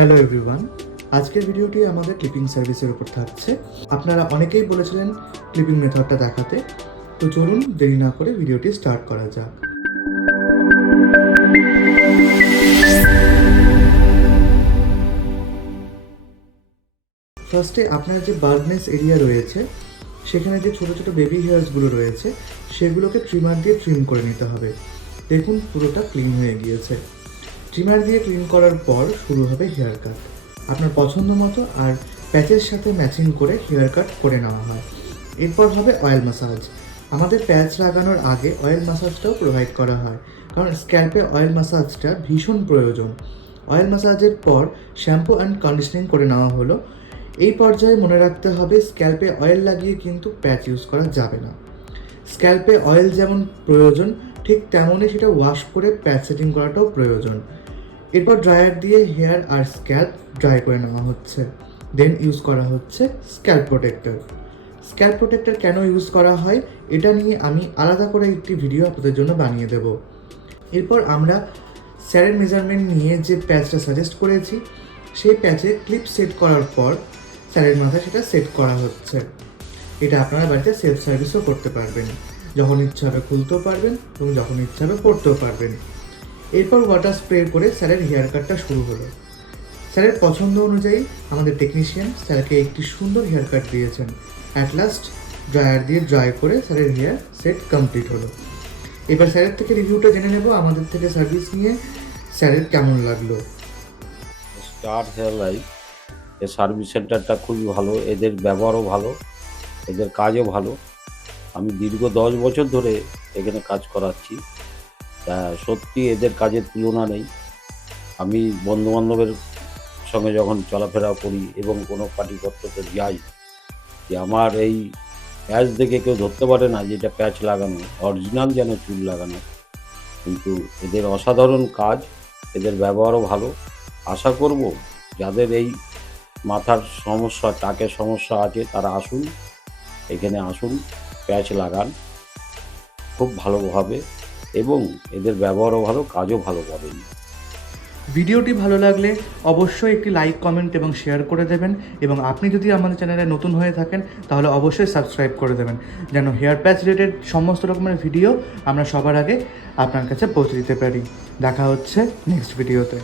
Hello everyone, আজকের ভিডিওটি আমাদের ক্লিপিং সার্ভিসের উপর থাকছে। আপনারা অনেকেই বলেছিলেন ক্লিপিং মেথডটা দেখাতে, তো চলুন দেরি না করে ভিডিওটি স্টার্ট করা যাক। ফার্স্টে আপনার যে বার্ডনেস এরিয়া রয়েছে সেখানে যে ছোটো ছোটো বেবি হেয়ার্সগুলো রয়েছে সেগুলোকে ট্রিমার দিয়ে ট্রিম করে নিতে হবে। দেখুন পুরোটা ক্লিন হয়ে গিয়েছে। ট্রিমার দিয়ে ক্লিন করার পর শুরু হবে হেয়ার কাট। আপনার পছন্দ মতো আর প্যাচের সাথে ম্যাচিং করে হেয়ার কাট করে নেওয়া হয়। এরপর হবে অয়েল ম্যাসাজ। আমাদের প্যাচ লাগানোর আগে অয়েল ম্যাসাজটাও প্রোভাইড করা হয়, কারণ স্ক্যাল্পে অয়েল ম্যাসাজটা ভীষণ প্রয়োজন। অয়েল ম্যাসাজের পর শ্যাম্পু অ্যান্ড কন্ডিশনিং করে নেওয়া হলো। এই পর্যায়ে মনে রাখতে হবে স্ক্যাল্পে অয়েল লাগিয়ে কিন্তু প্যাচ ইউজ করা যাবে না। স্ক্যাল্পে অয়েল যেমন প্রয়োজন ঠিক তেমনই সেটা ওয়াশ করে প্যাচ সেটিং করাটাও প্রয়োজন। এরপর ড্রায়ার দিয়ে হেয়ার আর স্ক্যাল্প ড্রাই করে নেওয়া হচ্ছে। দেন ইউজ করা হচ্ছে স্ক্যাল্প প্রোটেক্টর। স্ক্যাল্প প্রোটেক্টর কেন ইউজ করা হয় এটা নিয়ে আমি আলাদা করে একটি ভিডিও আপনাদের জন্য বানিয়ে দেব। এরপর আমরা স্যারের মেজারমেন্ট নিয়ে যে প্যাচটা সাজেস্ট করেছি সেই প্যাচে ক্লিপ সেট করার পর স্যারের মাথায় সেটা সেট করা হচ্ছে। এটা আপনারা বাড়িতে সেলফ সার্ভিসও করতে পারবেন, যখন ইচ্ছা হবে খুলতেও পারবেন এবং যখন ইচ্ছা হবে পড়তেও পারবেন। এরপর ওয়াটার স্প্রে করে স্যারের হেয়ার কাটটা শুরু হলো। স্যারের পছন্দ অনুযায়ী আমাদের টেকনিশিয়ান স্যারকে একটি সুন্দর হেয়ার কাট দিয়েছেন। অ্যাট লাস্ট ড্রায়ার দিয়ে ড্রাই করে স্যারের হেয়ার সেট কমপ্লিট হলো। এবার স্যারের থেকে রিভিউটা জেনে নেব আমাদের থেকে সার্ভিস নিয়ে স্যারের কেমন লাগলো। স্টার হেয়ার লাইফ এর সার্ভিস সেন্টারটা খুবই ভালো, এদের ব্যবহারও ভালো, এদের কাজও ভালো। আমি দীর্ঘ 10 বছর ধরে এখানে কাজ করাচ্ছি, তা সত্যি এদের কাজের তুলনা নেই। আমি বন্ধুবান্ধবের সঙ্গে যখন চলাফেরা করি এবং কোনো পার্টিপত্রতে যাই, যে আমার এই প্যাচ দেখে কেউ ধরতে পারে না যে এটা প্যাচ লাগানো, অরিজিনাল যেন চুল লাগানো। কিন্তু এদের অসাধারণ কাজ, এদের ব্যবহারও ভালো। আশা করব যাদের এই মাথার সমস্যা, টাকের সমস্যা আছে তারা আসুন, এখানে আসুন, প্যাচ লাগান, খুব ভালোভাবে, এবং এদের ব্যবহারও ভালো, কাজও ভালো পাবেন। ভিডিওটি ভালো লাগলে অবশ্যই একটি লাইক, কমেন্ট এবং শেয়ার করে দেবেন, এবং আপনি যদি আমাদের চ্যানেলে নতুন হয়ে থাকেন তাহলে অবশ্যই সাবস্ক্রাইব করে দেবেন, যেন হেয়ার প্যাচ রিলেটেড সমস্ত রকমের ভিডিও আমরা সবার আগে আপনার কাছে পৌঁছে দিতে পারি। দেখা হচ্ছে নেক্সট ভিডিওতে।